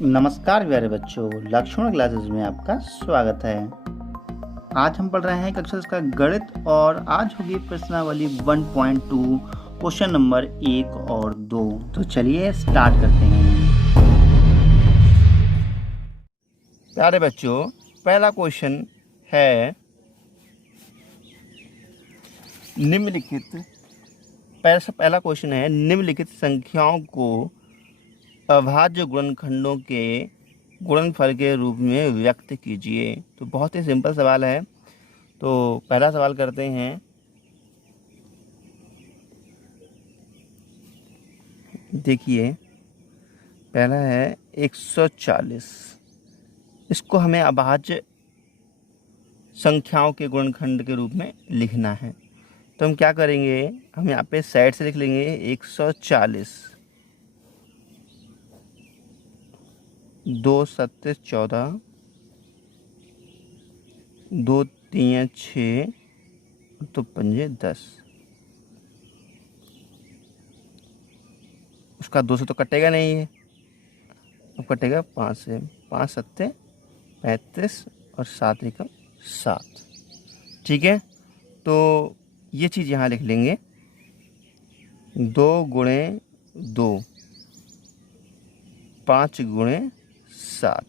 नमस्कार प्यारे बच्चों, लक्ष्मण क्लासेस में आपका स्वागत है। आज हम पढ़ रहे हैं कक्षा का गणित और आज होगी प्रश्नावली 1.2 क्वेश्चन नंबर 1 और 2। तो चलिए स्टार्ट करते हैं। प्यारे बच्चों, पहला क्वेश्चन है पहला क्वेश्चन है निम्नलिखित संख्याओं को अभाज्य गुणनखंडों के गुणनफल के रूप में व्यक्त कीजिए। तो बहुत ही सिंपल सवाल है। तो पहला सवाल करते हैं। देखिए, पहला है 140। इसको हमें अभाज्य संख्याओं के गुणनखंड के रूप में लिखना है। तो हम क्या करेंगे, हम यहाँ पे साइड से लिख लेंगे 140, 2 7 14, 2 3 6, तो 5 10। उसका 2 से तो कटेगा नहीं है, अब कटेगा 5 से। 5 7 35 और 7 एकम 7। ठीक है, तो ये चीज़ यहाँ लिख लेंगे। 2 गुणे 2, 5 गुणे 7।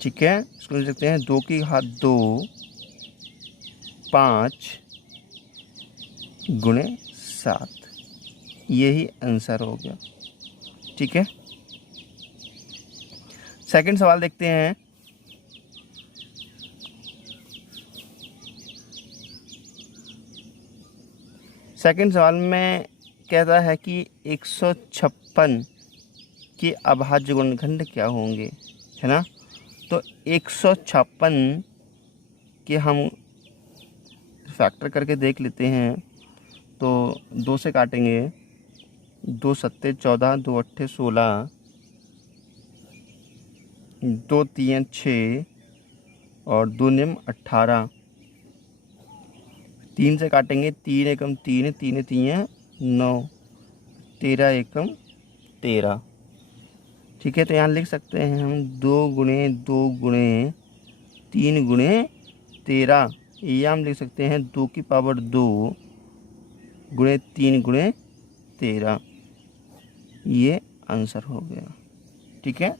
ठीक है, इसको लिख सकते हैं 2 की घात 2, 5 गुणे 7। यही आंसर हो गया। ठीक है, सेकंड सवाल देखते हैं। सेकंड सवाल में कहता है कि 156 के अभाज्य गुणनखंड क्या होंगे, है ना। तो 156 के हम फैक्टर करके देख लेते हैं। तो 2 से काटेंगे, 2 7 14, 2 8 16, 2 3 6 और 2 9 18। 3 से काटेंगे, 3 एकम 3, 3 3 9, 13 एकम 13। ठीक है, तो यहाँ लिख सकते हैं हम 2 गुणे 2 गुणे 3 गुणे 13। या हम लिख सकते हैं 2 की पावर 2 गुणे 3 गुणे 13। ये आंसर हो गया। ठीक है,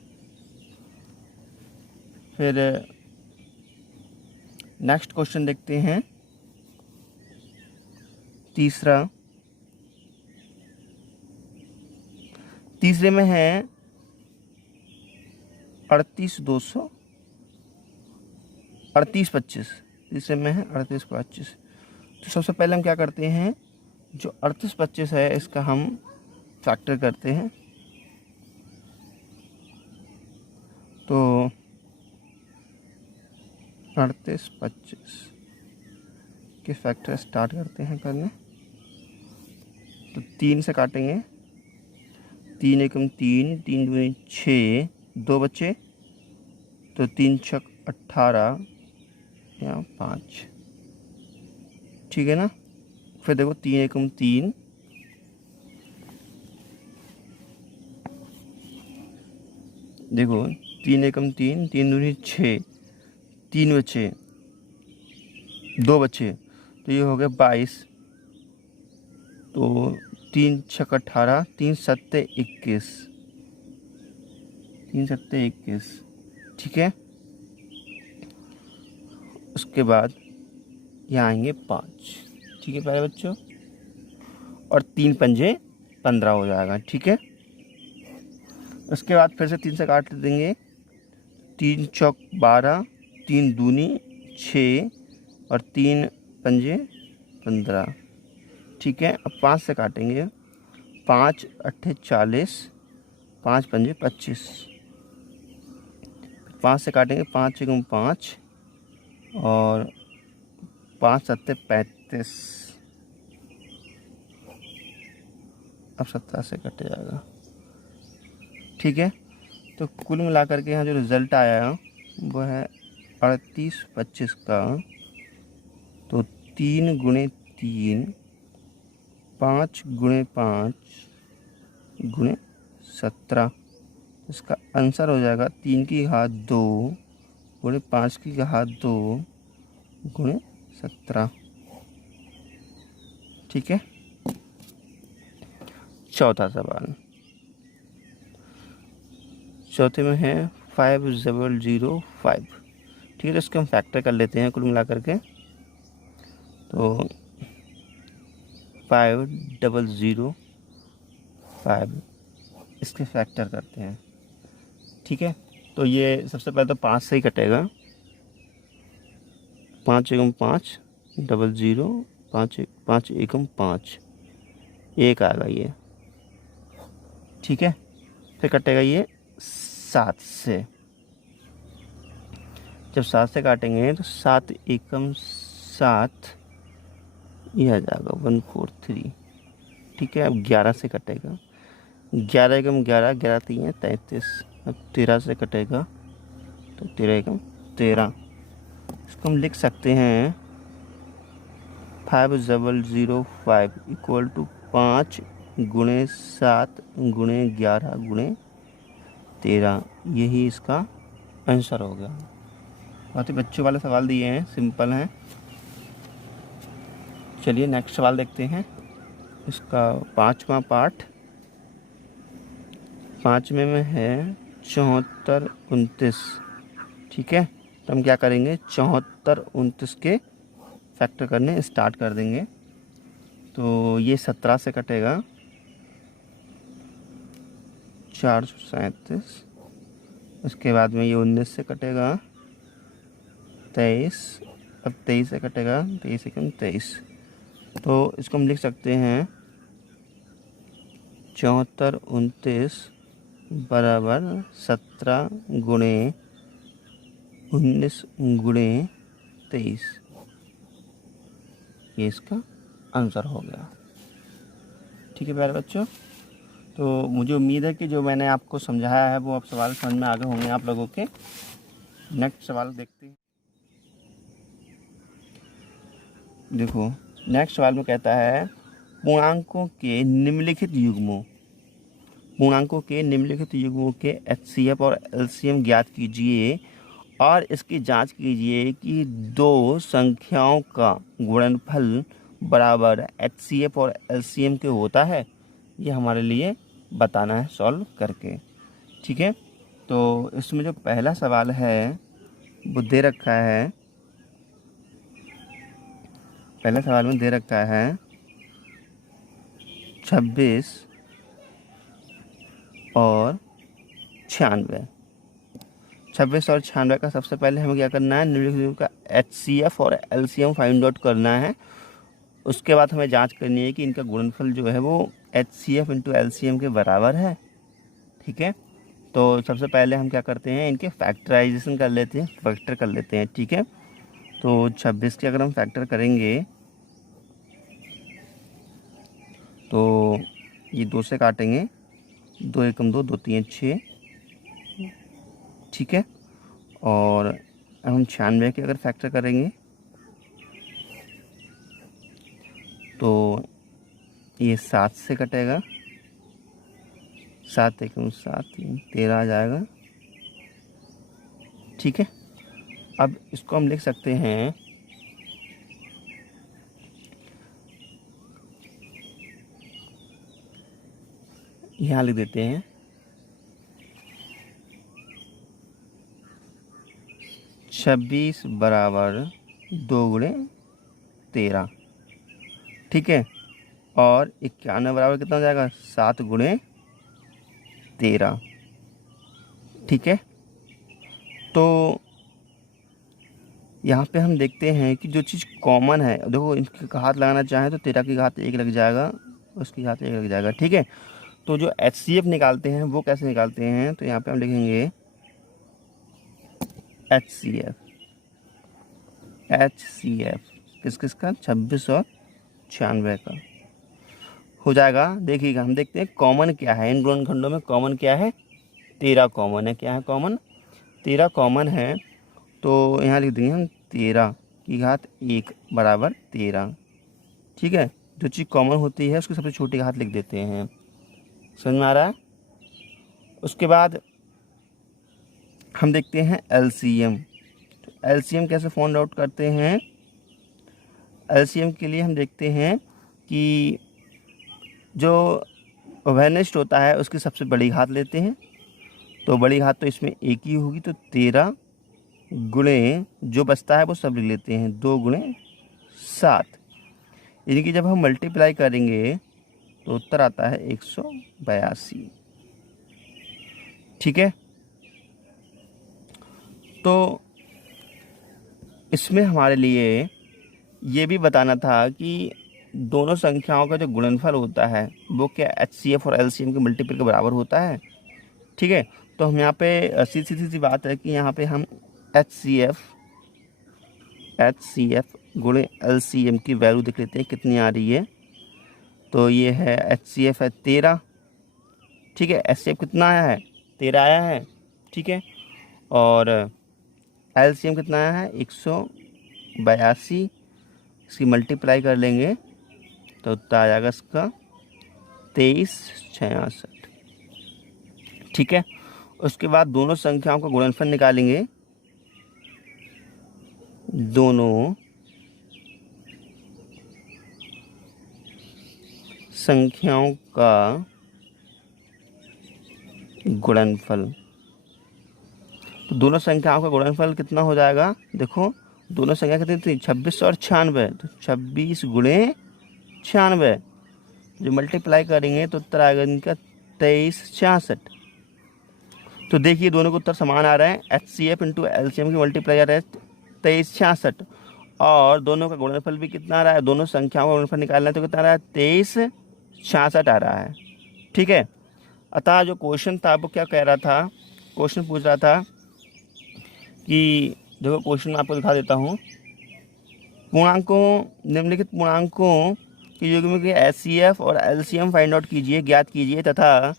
फिर नेक्स्ट क्वेश्चन देखते हैं। तीसरे में है 38 200 38 25। तीसरे में है 38 25। तो सबसे पहले हम क्या करते हैं, जो 38 25 है इसका हम फैक्टर करते हैं। तो 38 25 के फैक्टर स्टार्ट करते हैं करने। तो 3 से काटेंगे, 3 एकम 3, 3 दूनी 6, 2 बचे, तो 3 छक 18 या 5। ठीक है ना। फिर देखो 3 एकम 3, देखो 3 एकम 3, 3 दूनी 6, 3 बचे, 2 बचे, तो ये हो गया 22। तो 3 छक 18, 3 सत्ते 21, 3 सत्ते 21। ठीक है, उसके बाद यहाँ आएंगे 5। ठीक है प्यारे बच्चों, और 3 पंजे 15 हो जाएगा। ठीक है, उसके बाद फिर से 3 से काट देंगे, 3 चौक 12, 3 दूनी 6 और 3 पंजे 15। ठीक है, अब 5 से काटेंगे, 5 अट्ठे 40, 5 पंजे 25। 5 से काटेंगे, 5 एकम 5 और 5 सत्ते 35। अब 17 से कट जाएगा। ठीक है, तो कुल मिलाकर के यहाँ जो रिज़ल्ट आया वो है 38 25 का। तो 3 गुणे 3, 5 गुणे 5 गुणे 17। इसका आंसर हो जाएगा 3 की घात 2 गुणे 5 की घात 2 गुणे 17। ठीक है। चौथा सवाल, चौथे में है 5005। ठीक है, तो इसके हम फैक्टर कर लेते हैं कुल मिला करके। तो 5005 इसके फैक्टर करते हैं। ठीक है, तो ये सबसे पहले तो 5 से ही कटेगा। 5 एकम 5, 00, 5 एकम 5, 1 आएगा ये। ठीक है, फिर कटेगा ये 7 से। जब 7 से काटेंगे तो 7 एकम 7, ये आ जाएगा 143। ठीक है, अब 11 से कटेगा। 11 एकम 11, 11 3 33। अब 13 से कटेगा तो 13 एकम 13। इसको हम लिख सकते हैं 5005 इक्वल टू 5 गुणे 7 गुणे 11 गुणे 13। यही इसका आंसर हो गया। बहुत ही बच्चों वाले सवाल दिए हैं, सिंपल हैं। चलिए नेक्स्ट सवाल देखते हैं। इसका 5वां पार्ट। 5वें में है 74 29। ठीक है, तो हम क्या करेंगे, 74 29 के फैक्टर करने स्टार्ट कर देंगे। तो ये 17 से कटेगा, 437। उसके बाद में ये 19 से कटेगा, 23। अब 23 से कटेगा, 23 एकम 23। तो इसको हम लिख सकते हैं 74 29 बराबर 17 गुणे 19 गुणे 23। ये इसका आंसर हो गया। ठीक है प्यारे बच्चों, तो मुझे उम्मीद है कि जो मैंने आपको समझाया है वो अब सवाल समझ में आगे होंगे आप लोगों के। नेक्स्ट सवाल देखते हैं। देखो नेक्स्ट सवाल में कहता है पूर्णांकों के निम्नलिखित युग्मों के HCF और LCM ज्ञात कीजिए और इसकी जांच कीजिए कि दो संख्याओं का गुणनफल बराबर HCF और LCM के होता है। ये हमारे लिए बताना है सॉल्व करके। ठीक है, तो इसमें जो पहला सवाल है वो दे रखा है, पहले सवाल में दे रखा है 26 और 96। 26 और 96 का सबसे पहले हमें क्या करना है, निम्नलिखित का HCF और LCM फाइंड आउट करना है। उसके बाद हमें जांच करनी है कि इनका गुणनफल जो है वो HCF इंटू LCM के बराबर है। ठीक है, तो सबसे पहले हम क्या करते हैं, इनके फैक्टराइजेशन कर लेते हैं, फैक्टर कर लेते हैं। ठीक है, तो 26 के अगर हम फैक्टर करेंगे तो ये 2 से काटेंगे, 2 एकम 2, 2 3 6। ठीक है, और अब हम 96 के अगर फैक्टर करेंगे तो ये 7 से कटेगा, 7 एकम 7, 3 13 आ जाएगा। ठीक है, अब इसको हम लिख सकते हैं यहाँ लिख देते हैं 26 बराबर 2 गुणे 13। ठीक है, और 91 बराबर कितना हो जाएगा, 7 गुणे 13। ठीक है, तो यहाँ पे हम देखते हैं कि जो चीज़ कॉमन है, देखो इनके घात लगाना चाहें तो 13 की घात 1 लग जाएगा, उसकी घात 1 लग जाएगा। ठीक है, तो जो HCF निकालते हैं वो कैसे निकालते हैं, तो यहाँ पे हम लिखेंगे HCF किस किस का, 26 और 96 का हो जाएगा। देखिएगा, हम देखते हैं कॉमन क्या है इन गुणनखंडों में। कॉमन क्या है, 13 कॉमन है। क्या है कॉमन, 13 कॉमन है। तो यहाँ लिख देंगे हम 13 की घात 1 बराबर 13। ठीक है, जो चीज़ कॉमन होती है उसकी सबसे छोटी घात लिख देते हैं। समझ में आ रहा है। उसके बाद हम देखते हैं एलसीएम। तो एलसीएम कैसे फाइंड आउट करते हैं? एलसीएम के लिए हम देखते हैं कि जो वेनिस्ट होता है उसकी सबसे बड़ी घात लेते हैं। तो बड़ी घात तो इसमें एक ही होगी, तो 13 गुणे जो बचता है वो सब लिख लेते हैं, 2 गुणे 7। यानी कि जब हम मल्टीप्लाई करेंगे तो उत्तर आता है 182। ठीक है, तो इसमें हमारे लिए ये भी बताना था कि दोनों संख्याओं का जो गुणनफल होता है वो क्या HCF और LCM के मल्टीपल के बराबर होता है। ठीक है, तो हम यहाँ पे सीधी सी बात है कि यहाँ पे हम HCF गुणे LCM की वैल्यू देख लेते हैं कितनी आ रही है। तो ये है HCF है 13। ठीक है, HCF कितना आया है? 13 आया है। ठीक है, और LCM कितना आया है? 182। इसकी मल्टीप्लाई कर लेंगे तो उत्तर आ जाएगा इसका 2366। ठीक है, उसके बाद दोनों संख्याओं का गुणनफल निकालेंगे। दोनों संख्याओं का गुणनफल, तो दोनों संख्याओं का गुणनफल कितना हो जाएगा? देखो दोनों संख्या कितनी थी? 26 और 96। तो 26 गुणे 96 जो मल्टीप्लाई करेंगे तो उत्तर आएगा इनका 2366। तो देखिए दोनों को उत्तर समान आ रहे हैं। HCF इंटू LCM की मल्टीप्लाई आ रहा है 2366, और दोनों का गुणनफल भी कितना आ रहा है? दोनों संख्याओं का गुणनफल निकालना है तो कितना आ रहा है? 2366 आ रहा है। ठीक है, अतः जो क्वेश्चन था वो क्या कह रहा था? क्वेश्चन पूछ रहा था कि देखो क्वेश्चन मैं आपको दिखा देता हूँ। पूर्णांकों, निम्नलिखित पूर्णांकों के युग्म के HCF और LCM फाइंड आउट कीजिए, ज्ञात कीजिए तथा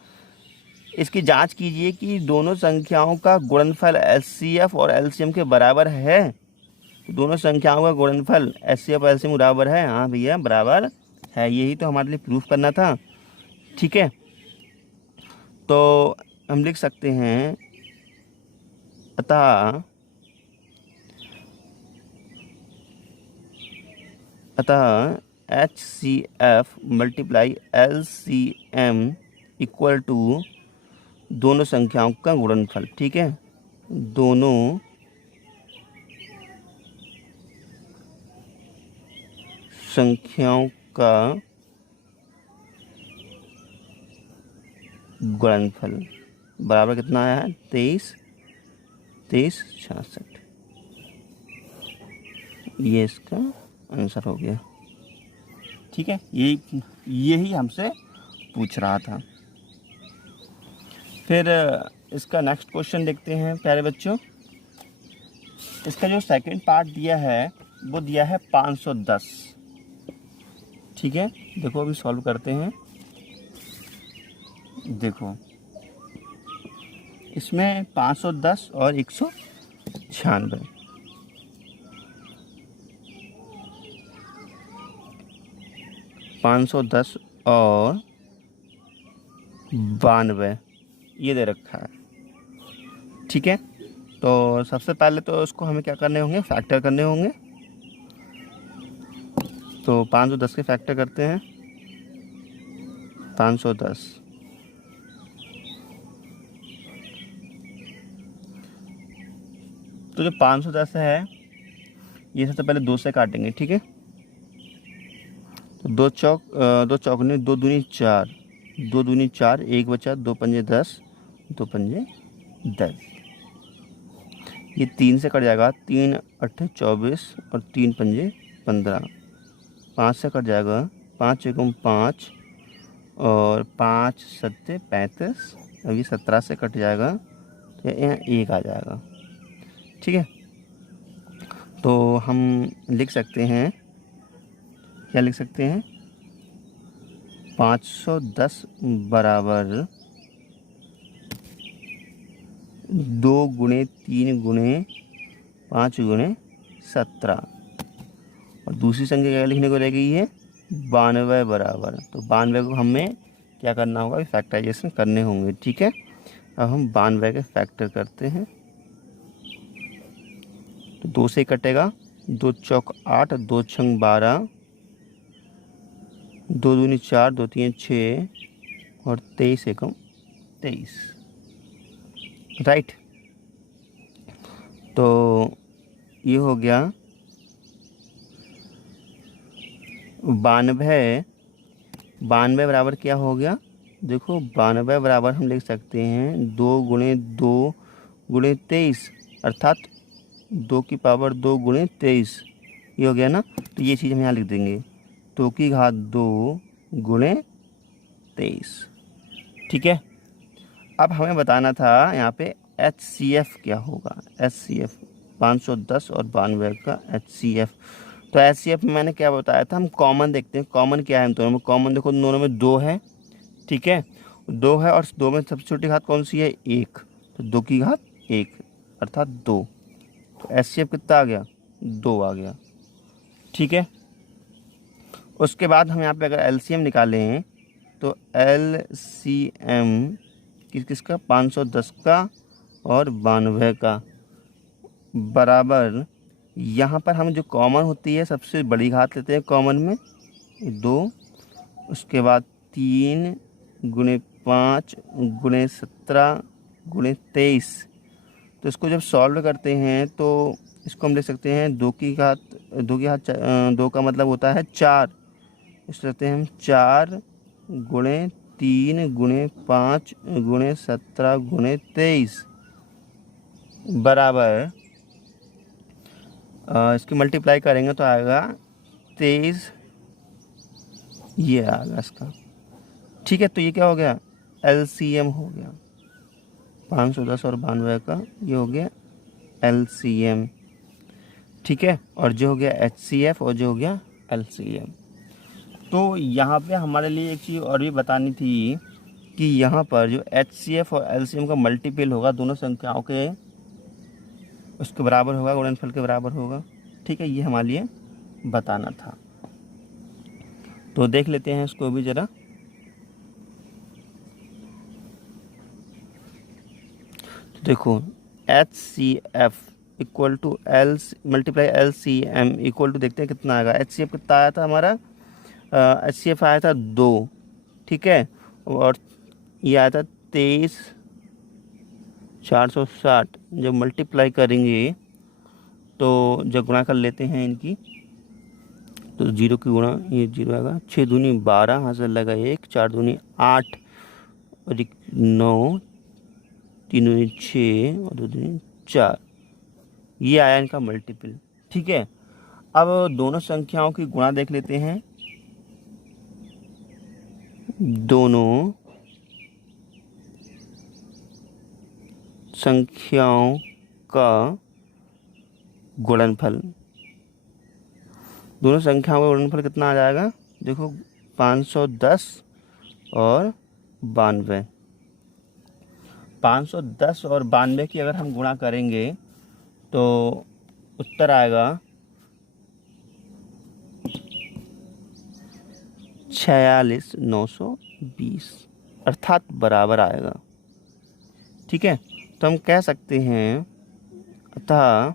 इसकी जांच कीजिए कि दोनों संख्याओं का गुणनफल HCF और LCM के बराबर है। तो दोनों संख्याओं का गुणनफल HCF और LCM बराबर है। हाँ भैया बराबर है, यही तो हमारे लिए प्रूफ करना था। ठीक है, तो हम लिख सकते हैं अतः HCF multiply LCM equal to दोनों संख्याओं का गुणनफल। ठीक है, दोनों संख्याओं का गुणनफल बराबर कितना आया है? 2366। ये इसका आंसर हो गया। ठीक है, यही हमसे पूछ रहा था। फिर इसका नेक्स्ट क्वेश्चन देखते हैं प्यारे बच्चों। इसका जो सेकंड पार्ट दिया है वो दिया है 510। ठीक है, देखो अभी सॉल्व करते हैं। देखो इसमें 510 और 196, 510 और 92 ये दे रखा है। ठीक है, तो सबसे पहले तो इसको हमें क्या करने होंगे? फैक्टर करने होंगे। तो 510 के फैक्टर करते हैं। 510 तो जो 510 है ये सबसे पहले 2 से काटेंगे। ठीक है, तो 2 चौकने 2 दूनी 4, 2 दूनी 4, 1 बचा, 2 पंजे 10, 2 पंजे 10। ये 3 से कट जाएगा, 3 अट्ठे 24 और 3 पंजे 15। 5 से कट जाएगा, 5 एकम 5 और 5 सत्ते 35। अभी 17 से कट जाएगा तो यहाँ 1 आ जाएगा। ठीक है, तो हम लिख सकते हैं, क्या लिख सकते हैं? 510 बराबर 2 गुणे 3 गुणे 5 गुणे 17, और दूसरी संख्या क्या लिखने को रह गई है? 92 बराबर। तो 92 को हमें क्या करना होगा? फैक्टराइजेशन करने होंगे। ठीक है, अब हम 92 के फैक्टर करते हैं। तो 2 से कटेगा, 2 चौक 8, 2 छंग 12, 2 दूनी 4, 2 तीन 6 और 23 एकम 23, राइट। तो ये हो गया 92। 92 बराबर क्या हो गया, देखो 92 बराबर हम लिख सकते हैं 2 गुणे 2 गुणे 23, अर्थात 2 की पावर 2 गुणे 23, ये हो गया ना। तो ये चीज़ हम यहाँ लिख देंगे, 2 की घात 2 गुणे 23, ठीक है। अब हमें बताना था यहाँ पे HCF क्या होगा। HCF 510 और 92 का HCF। तो HCF में मैंने क्या बताया था, हम कॉमन देखते हैं, कॉमन क्या है हम दोनों में। कॉमन देखो दोनों में 2 है, ठीक है, 2 है और 2 में सबसे छोटी घात कौन सी है, 1, तो 2 की घात 1 अर्थात 2। तो HCF कितना आ गया, 2 आ गया, ठीक है। उसके बाद हम यहाँ पे अगर LCM निकालें तो LCM किसका, 510 का और 92 का, बराबर यहाँ पर हम जो कॉमन होती है सबसे बड़ी घात लेते हैं कॉमन में 2, उसके बाद 3 गुणे 5 गुणे 17 गुणे 23। तो इसको जब सॉल्व करते हैं तो इसको हम लिख सकते हैं 2 की घात 2 का मतलब होता है 4, इस लेते हैं हम 4 गुणे 3 गुणे 5 गुणे 17 गुणे 23 बराबर इसकी मल्टीप्लाई करेंगे तो आएगा 23, ये आएगा इसका, ठीक है। तो ये क्या हो गया, LCM हो गया, 510 और 92 का ये हो गया LCM, ठीक है। और जो हो गया HCF और जो हो गया LCM। तो यहाँ पे हमारे लिए एक चीज़ और भी बतानी थी कि यहाँ पर जो HCF और LCM का मल्टीपल होगा दोनों संख्याओं के, उसके बराबर होगा, गुणनफल के बराबर होगा, ठीक है, ये हमारे लिए बताना था। तो देख लेते हैं इसको भी ज़रा। तो देखो HCF equal to L multiply LCM equal to, देखते हैं कितना आएगा। HCF कितना आया था हमारा, HCF आया था 2, ठीक है, और ये आया था 23,460। जब मल्टीप्लाई करेंगे तो जब गुणा कर लेते हैं इनकी तो 0 की गुणा, ये 0 आएगा, 6 दूनी 12, हासिल लगा 1, 4 दूनी 8 और 9, 3 दूनी 6 और 2 दूनी 4, ये आया इनका मल्टीपल, ठीक है। अब दोनों संख्याओं की गुणा देख लेते हैं। दोनों संख्याओं का गुणनफल, दोनों संख्याओं का गुणनफल कितना आ जाएगा, देखो 510 और 92। 510 और 92 की अगर हम गुणा करेंगे तो उत्तर आएगा 46,920 अर्थात बराबर आएगा, ठीक है। तो हम कह सकते हैं अतः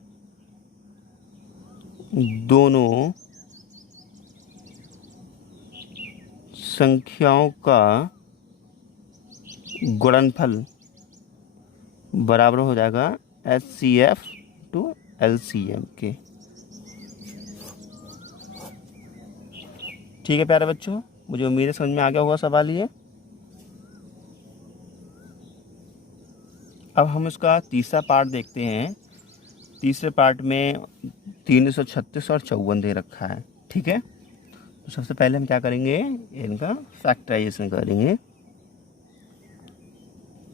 दोनों संख्याओं का गुणनफल बराबर हो जाएगा HCF टू LCM के, ठीक है प्यारे बच्चों। मुझे उम्मीद है समझ में आ गया होगा सवाल ये। अब हम इसका तीसरा पार्ट देखते हैं। तीसरे पार्ट में 336 और 54 दे रखा है, ठीक है। तो सबसे पहले हम क्या करेंगे, इनका फैक्टराइजेशन करेंगे।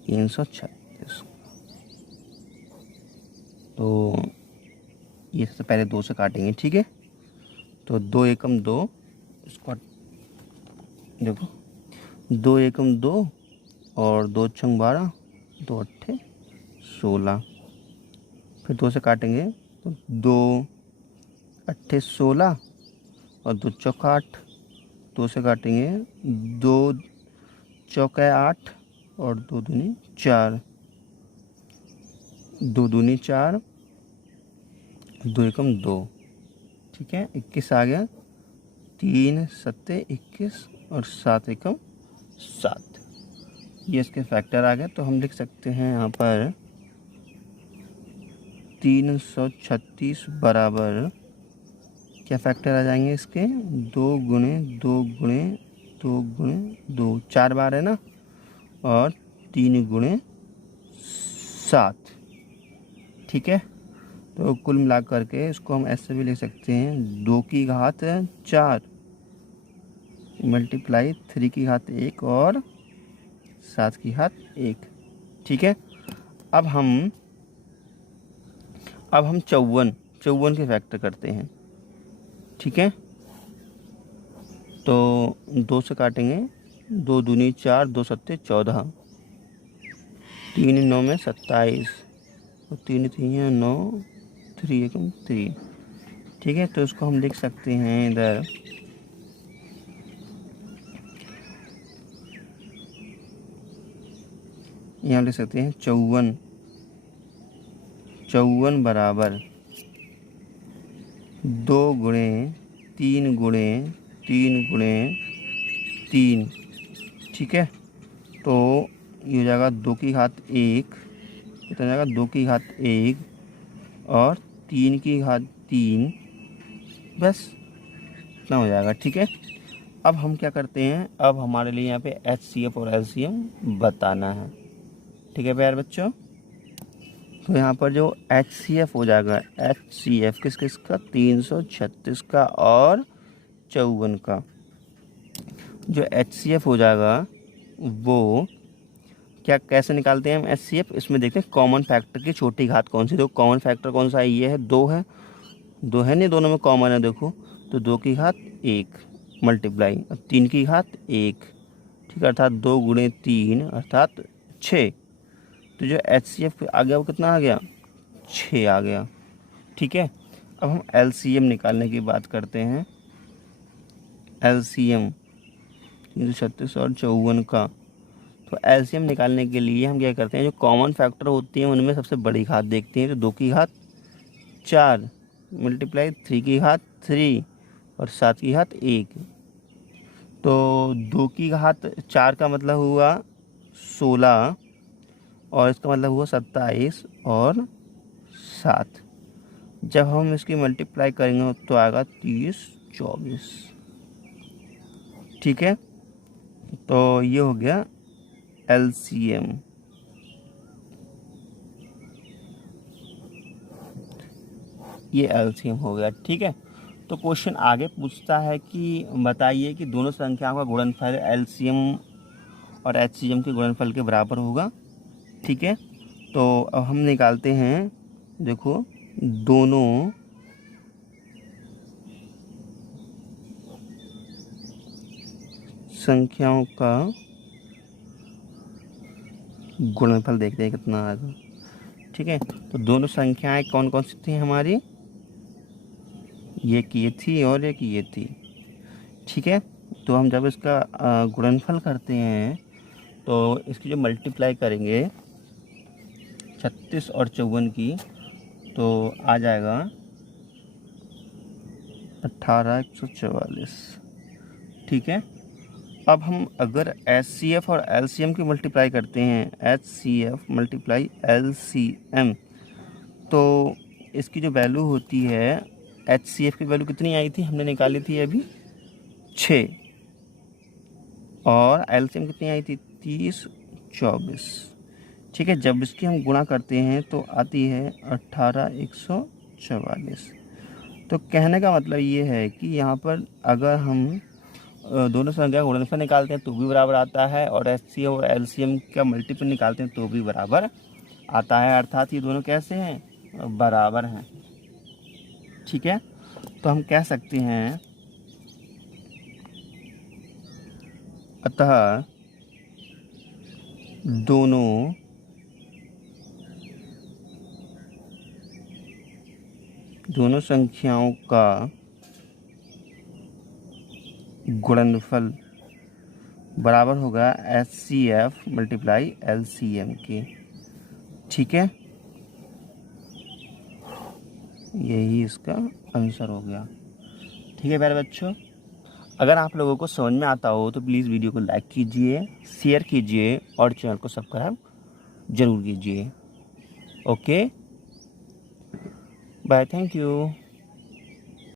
336, तो ये सबसे पहले 2 से काटेंगे, ठीक है। तो 2 एकम 2, इसको देखो 2 एकम 2 और 2 छंग 12, 2 अट्ठे 16, फिर 2 से काटेंगे तो 2 अट्ठे 16 और 2 चौका 8, 2 से काटेंगे 2 चौका 8 और 2 दूनी 4, 2 दूनी 4 2 एकम 2, ठीक है, 21 आ गया, 3 सत्ते 21 और 7 एकम 7, ये इसके फैक्टर आ गए। तो हम लिख सकते हैं यहाँ पर 336 बराबर क्या फैक्टर आ जाएंगे इसके, 2 गुणे 2 गुणे 2 गुणे 2, 4 बार है ना, और 3 गुणे 7, ठीक है। तो कुल मिला करके इसको हम ऐसे भी लिख सकते हैं 2 की घात 4 मल्टीप्लाई 3 की घात 1 और 7 की घात 1, ठीक है। अब हम चौवन के फैक्टर करते हैं, ठीक है। तो 2 से काटेंगे, 2 दूनी 4, 2 सत्ते 14, 3 9 में 27, और 3 3 9, 3 एकम 3, ठीक है। तो इसको हम लिख सकते हैं इधर यहाँ लिख सकते हैं 54 बराबर 2 गुणे 3 गुणे 3 गुणे 3, ठीक है। तो ये हो जाएगा 2 की घात 1, कितना हो जाएगा 2 की घात 1 और 3 की घात 3, बस इतना हो जाएगा, ठीक है। अब हम क्या करते हैं, अब हमारे लिए यहाँ पे HCF और LCM बताना है, ठीक है प्यारे बच्चों। तो यहाँ पर जो HCF हो जाएगा, HCF किस किस का, 336 का और 54 का। जो HCF हो जाएगा वो क्या, कैसे निकालते हैं हम HCF, इसमें देखते हैं कॉमन फैक्टर की छोटी घात कौन सी। देखो कॉमन फैक्टर कौन सा है, ये है 2 है, 2 है नहीं, दोनों में कॉमन है देखो। तो 2 की घात 1 मल्टीप्लाई 3 की घात 1, ठीक है, अर्थात 2 गुणे 3 अर्थात 6। तो जो HCF आ गया वो कितना आ गया, 6 आ गया, ठीक है। अब हम LCM निकालने की बात करते हैं। LCM 336 और 54 का। तो LCM निकालने के लिए हम क्या करते हैं, जो कॉमन फैक्टर होती हैं उनमें सबसे बड़ी घात देखते हैं। तो 2 की घात 4 मल्टीप्लाई 3 की घात 3 और 7 की घात 1। तो 2 की घात 4 का मतलब हुआ 16 और इसका मतलब हुआ 27 और 7। जब हम इसकी मल्टीप्लाई करेंगे तो आएगा 30 24, ठीक है। तो ये हो गया LCM। ये LCM हो गया, ठीक है। तो क्वेश्चन आगे पूछता है कि बताइए कि दोनों संख्याओं का गुणनफल LCM और HCM के गुणनफल के बराबर होगा, ठीक है। तो अब हम निकालते हैं, देखो दोनों संख्याओं का गुणनफल देखते हैं कितना आएगा, ठीक है। तो दोनों संख्याएं कौन कौन सी थी हमारी, ये थी और एक ये थी, ठीक है। तो हम जब इसका गुणनफल करते हैं तो इसकी जो मल्टीप्लाई करेंगे 36 और 54 की, तो आ जाएगा 18,144, ठीक है। अब हम अगर HCF और LCM की मल्टीप्लाई करते हैं, HCF मल्टीप्लाई LCM, तो इसकी जो वैल्यू होती है, HCF की वैल्यू कितनी आई थी, हमने निकाली थी अभी 6, और LCM कितनी आई थी 30 24, ठीक है। जब इसकी हम गुणा करते हैं तो आती है 18,144। तो कहने का मतलब ये है कि यहाँ पर अगर हम दोनों संख्या का गुणनफल निकालते हैं तो भी बराबर आता है, और HCF और LCM का मल्टीपल निकालते हैं तो भी बराबर आता है, अर्थात ये दोनों कैसे हैं, बराबर हैं, ठीक है। तो हम कह सकते हैं अतः दोनों संख्याओं का गुणनफल बराबर होगा HCF मल्टीप्लाई LCM के, ठीक है। यही इसका आंसर हो गया। ठीक है प्यारे बच्चों, अगर आप लोगों को समझ में आता हो तो प्लीज़ वीडियो को लाइक कीजिए, शेयर कीजिए और चैनल को सब्सक्राइब जरूर कीजिए। Okay bye, thank you.